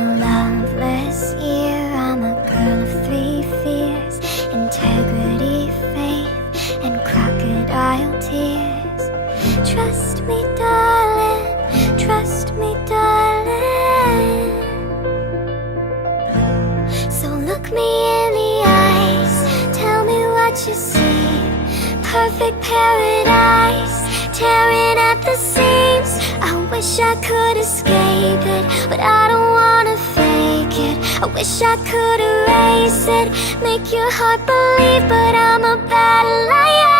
a loveless year. I'm a girl of three fears: integrity, faith, and crocodile tears. Trust me, darling, trust me, darling. So look me in the eyes, tell me what you see. Perfect paradise, tearing at the seams. I wish I could escape it, but I don't wanna fake it. I wish I could erase it, make your heart believe, but I'm a bad liar.